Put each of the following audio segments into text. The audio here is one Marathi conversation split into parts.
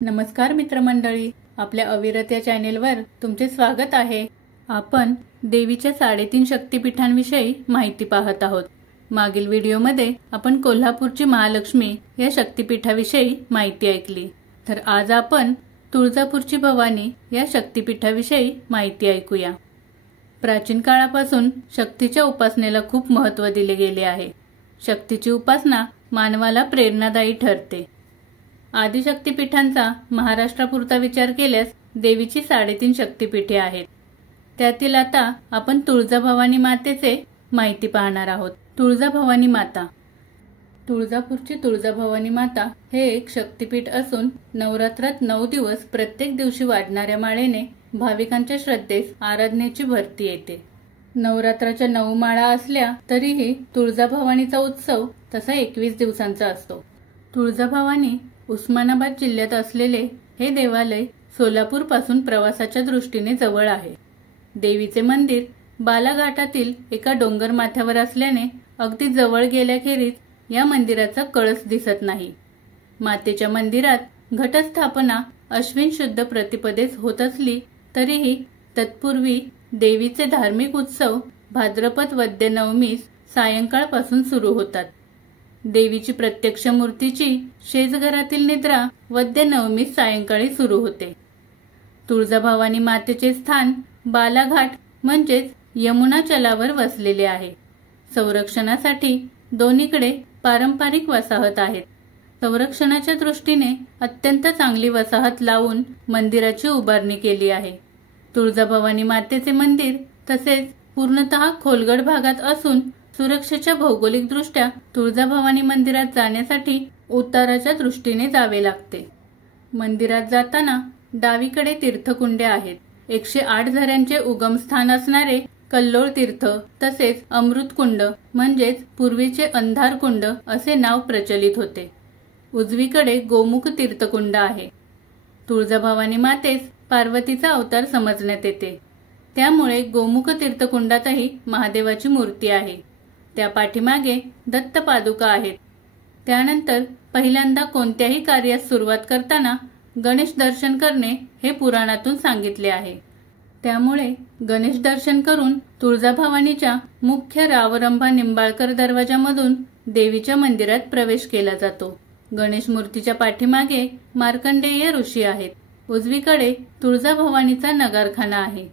नमस्कार मित्रमंडळी, आपल्या अविरत या चॅनेलवर तुमचे स्वागत आहे। आपण देवीच्या 3.5 शक्तिपीठांविषयी माहिती पाहत आहोत। मागील व्हिडिओमध्ये आपण कोल्हापूरची महालक्ष्मी या शक्तिपीठाविषयी माहिती ऐकली, तर आज आपण तुळजापूरची भवानी या शक्तिपीठाविषयी माहिती ऐकूया। प्राचीन काळापासून शक्तीच्या उपासनेला खूप महत्त्व दिले गेले आहे। शक्तीची उपासना मानवाला प्रेरणादायी ठरते। आदिशक्तिपीठांचा महाराष्ट्रापुरता विचार केल्यास देवीची 3.5 शक्तिपीठे आहेत। त्यातील आता आपण तुळजाभवानी मातेचे माहिती पाहणार आहोत। तुळजाभवानी माता। तुळजापूरची तुळजाभवानी माता हे एक शक्तिपीठ असून नवरात्रात 9 दिवस प्रत्येक दिवशी वाढणाऱ्या माळेने भाविकांच्या श्रद्धेस आराधनेची भरती येते। नवरात्राच्या 9 माळा असल्या तरीही तुळजाभवानीचा उत्सव तसा 21 दिवसांचा असतो। तुळजाभवानी उस्मानाबाद जिल्ह्यात असलेले हे देवालय सोलापूर पासून प्रवासाच्या दृष्टीने जवळ आहे। देवीचे मंदिर बालाघाटातील एका डोंगर माथ्यावर असल्याने अगदी जवळ गेल्याखेरीज या मंदिराचा कळस दिसत नाही। मातेच्या मंदिरात घटस्थापना अश्विन शुद्ध प्रतिपदेस होत असली तरीही तत्पूर्वी देवीचे धार्मिक उत्सव भाद्रपद वद्य नवमीस सायंकाळपासून सुरू होतात। देवीची प्रत्यक्ष मूर्तीची शेजघरातील निद्रा वद्य नवमीस सायंकाळी सुरू होते। तुळजाभवानी मातेचे स्थान बालाघाट म्हणजेच यमुनाचलावर वसलेले आहे। संरक्षणासाठी दोन्हीकडे पारंपरिक वसाहत आहेत। संरक्षणाच्या दृष्टीने अत्यंत चांगली वसाहत लावून मंदिराची उभारणी केली आहे। तुळजाभवानी मातेचे मंदिर तसेच पूर्णतः खोलगड भागात असून सुरक्षेच्या भौगोलिक दृष्ट्या तुळजाभवानी मंदिरात जाण्यासाठी उताराच्या दृष्टीने जावे लागते। मंदिरात जाताना डावीकडे तीर्थकुंडे आहेत। 108 झऱ्यांचे उगमस्थान असणारे कल्लोळ तीर्थ तसेच अमृतकुंड म्हणजेच पूर्वीचे अंधार कुंड असे नाव प्रचलित होते। उजवीकडे गोमुख तीर्थकुंड आहे। तुळजाभवानी मातेस पार्वतीचा अवतार समजण्यात येते, त्यामुळे गोमुख तीर्थकुंडातही महादेवाची मूर्ती आहे। त्या पाठीमागे दत्त पादुका आहेत। त्यानंतर पहिल्यांदा कोणत्याही कार्यास सुरुवात करताना गणेश दर्शन करणे हे पुराणातून सांगितले आहे। त्यामुळे गणेश दर्शन करून तुळजाभवानीच्या मुख्य रावरंभा निंबाळकर दरवाजामधून देवीच्या मंदिरात प्रवेश केला जातो। गणेश मूर्तीच्या पाठीमागे मार्कंडेय ऋषी आहेत। उजवीकडे तुळजाभवानीचा नगारखाना आहे।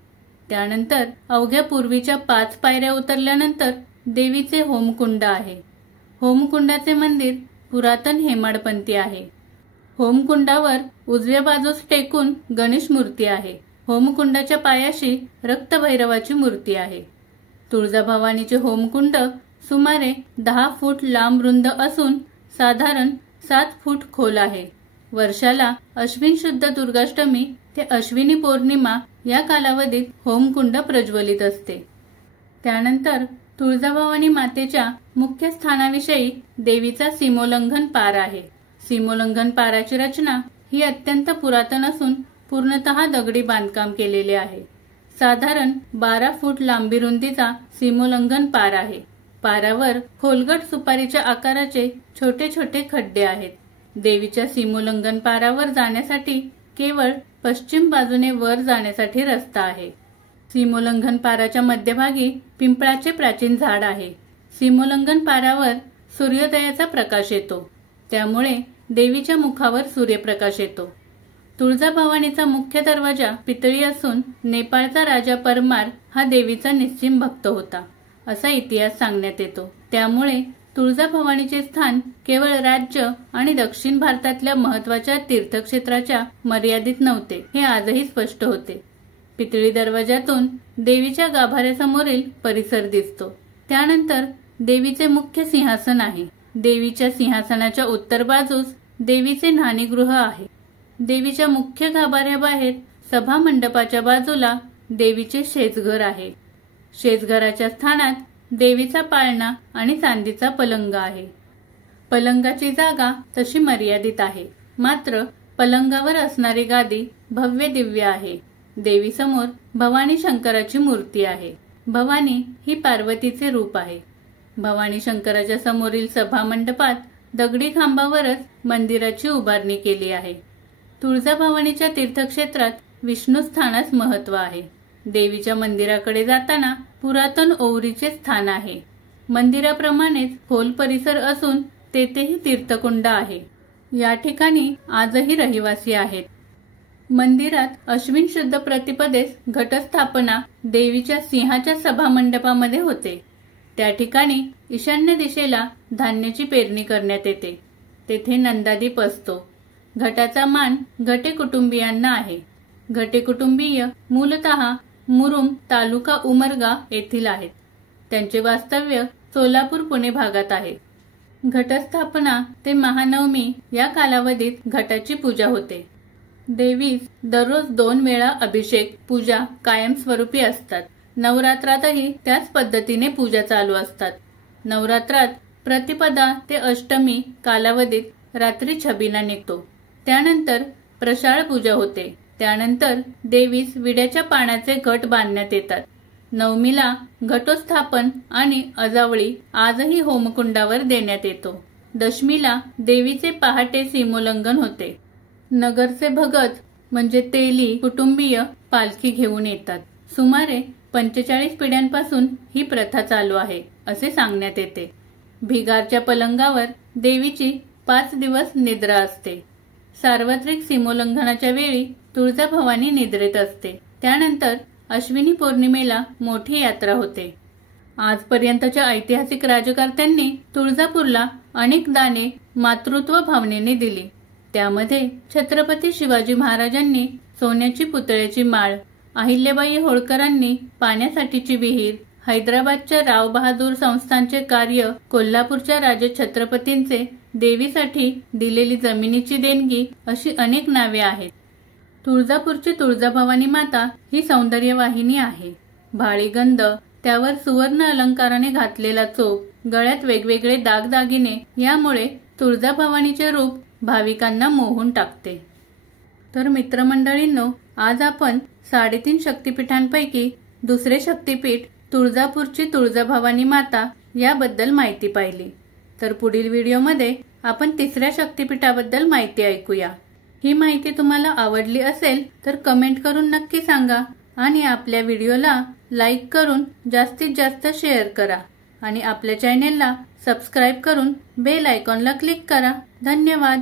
त्यानंतर अवघ्या पूर्वीच्या 5 पायऱ्या उतरल्यानंतर देवीचे होमकुंड आहे। होमकुंडाचे मंदिर पुरातन हेमाडपंथी आहे। होमकुंडावर उजव्या बाजूस टेकून गणेश मूर्ती आहे। होमकुंडाच्या पायाशी रक्तभैरवाची मूर्ती आहे। तुळजाभवानीचे होमकुंड सुमारे 10 फूट लांब रुंद असून साधारण 7 फूट खोल आहे। वर्षाला अश्विन शुद्ध दुर्गाष्टमी ते अश्विनी पौर्णिमा या कालावधीत होमकुंड प्रज्वलित असते। त्यानंतर तुळजाभवानी मातेच्या मुख्य स्थानाविषयी देवीचा सीमोल्लंघन पार आहे। सीमोल्लंघन पाराची रचना ही अत्यंत पुरातन असून पूर्णतः दगडी बांधकाम केलेले आहे। साधारण 12 फूट लांबी रुंदीचा सीमोल्लंघन पार आहे। पारावर खोलगट सुपारीच्या आकाराचे छोटे छोटे खड्डे आहेत। देवीच्या सीमोल्लंघन पारावर जाण्यासाठी केवळ पश्चिम बाजूने वर जाण्यासाठी रस्ता आहे। सीमोल्लंघन पाराच्या मध्यभागी पिंपळाचे प्राचीन झाड आहे। सीमोल्लंघन पारावर सूर्योदयाचा प्रकाश येतो, त्यामुळे देवीच्या मुखावर सूर्यप्रकाश येतो। तुळजाभवानीचा मुख्य दरवाजा पितळी असून नेपाळचा राजा परमार हा देवीचा निस्सीम भक्त होता असा इतिहास सांगण्यात येतो। त्यामुळे तुळजाभवानीचे स्थान केवळ राज्य आणि दक्षिण भारतातल्या महत्त्वाच्या तीर्थक्षेत्राच्या मर्यादित नव्हते हे आजही स्पष्ट होते। पितळी दरवाजातून देवीच्या गाभाऱ्यासमोरील परिसर दिसतो। त्यानंतर देवीचे मुख्य सिंहासन आहे। देवीच्या सिंहासनाच्या उत्तर बाजूस देवीचे न्हाणीगृह आहे। देवीच्या मुख्य गाभाऱ्याबाहेर सभा मंडपाच्या बाजूला देवीचे शेजघर आहे। शेजघराच्या स्थानात देवीचा पाळणा आणि चांदीचा पलंग आहे। पलंगाची जागा तशी मर्यादित आहे, मात्र पलंगावर असणारी गादी भव्य दिव्य आहे। देवीसमोर भवानी शंकराची मूर्ती आहे। भवानी ही पार्वतीचे रूप आहे। भवानी शंकराच्या समोरील सभा मंडपात दगडी खांबावरच मंदिराची उभारणी केली आहे। तुळजाभवानीच्या तीर्थक्षेत्रात विष्णू स्थानास महत्त्व आहे। देवीच्या मंदिराकडे जाताना पुरातन ओवरीचे स्थान आहे। मंदिराप्रमाणेच खोल परिसर असून तेथेही तीर्थकुंड आहे। या ठिकाणी आजही रहिवासी आहेत। मंदिरात अश्विन शुद्ध प्रतिपदेस घटस्थापना देवीच्या सिंहाच्या सभामंडपामध्ये होते। त्या ठिकाणी ईशान्य दिशेला धान्याची पेरणी करण्यात येते। तेथे नंदादीप असतो। घटाचा मान घटे कुटुंबियांना आहे। घटे कुटुंबीय मूलतः मुरुम तालुका उमरगा येथील आहेत। त्यांचे वास्तव्य सोलापूर पुणे भागात आहे। घटस्थापना ते महानवमी या कालावधीत घटाची पूजा होते। देवीस दररोज 2 वेळा अभिषेक पूजा कायमस्वरूपी असतात। नवरात्रातही त्याच पद्धतीने पूजा चालू असतात। नवरात्रात प्रतिपदा ते अष्टमी कालावधीत रात्री छबिना निघतो। त्यानंतर प्रशाळ पूजा होते। त्यानंतर देवीस विड्याच्या पानाचे घट बांधण्यात येतात। नवमीला घटोस्थापन आणि अजावळी आजही होमकुंडावर देण्यात येतो। दशमीला देवीचे पहाटे सीमोल्लंघन होते। नगरचे भगत म्हणजे तेली कुटुंबीय पालखी घेऊन येतात। सुमारे 45 पिढ्यांपासून ही प्रथा चालू आहे असे सांगण्यात येते। भिगारच्या पलंगावर देवीची 5 दिवस निद्रा असते। सार्वत्रिक सीमोल्लंघनाच्या वेळी तुळजाभवानी निद्रेत असते। त्यानंतर अश्विनी पौर्णिमेला मोठी यात्रा होते। आजपर्यंतच्या ऐतिहासिक राजकर्त्यांनी तुळजापूरला अनेक दाने मातृत्व भावनेने दिली। त्यामध्ये छत्रपती शिवाजी महाराजांनी सोन्याची पुतळ्याची माळ, अहिल्याबाई होळकरांनी पाण्यासाठीची विहीर, हैदराबादच्या राव बहादूर संस्थानचे कार्य, कोल्हापूरच्या राजे छत्रपतींचे देवीसाठी दिलेली जमिनीची देणगी अशी अनेक नावे आहेत। तुळजापूरची तुळजाभवानी माता ही सौंदर्य वाहिनी आहे। भाळीगंध, त्यावर सुवर्ण अलंकाराने घातलेला चोप, गळ्यात वेगवेगळे दागदागिने यामुळे तुळजाभवानीचे रूप भाविकांना मोहून टाकते। तर मित्रमंडळींनो, आज आपण 3.5 शक्तिपीठांपैकी दुसरे शक्तिपीठ तुळजापूरची तुळजाभवानी माता याबद्दल माहिती पाहिली। तर पुढील व्हिडिओमध्ये आपण तिसऱ्या शक्तिपीठाबद्दल माहिती ऐकूया। ही माहिती तुम्हाला आवडली असेल तर कमेंट करून नक्की सांगा आणि आपल्या व्हिडिओला लाईक करून जास्तीत जास्त शेअर करा आणि आपल्या चॅनेलला सबस्क्राईब करून बेल आयकॉनला क्लिक करा। धन्यवाद।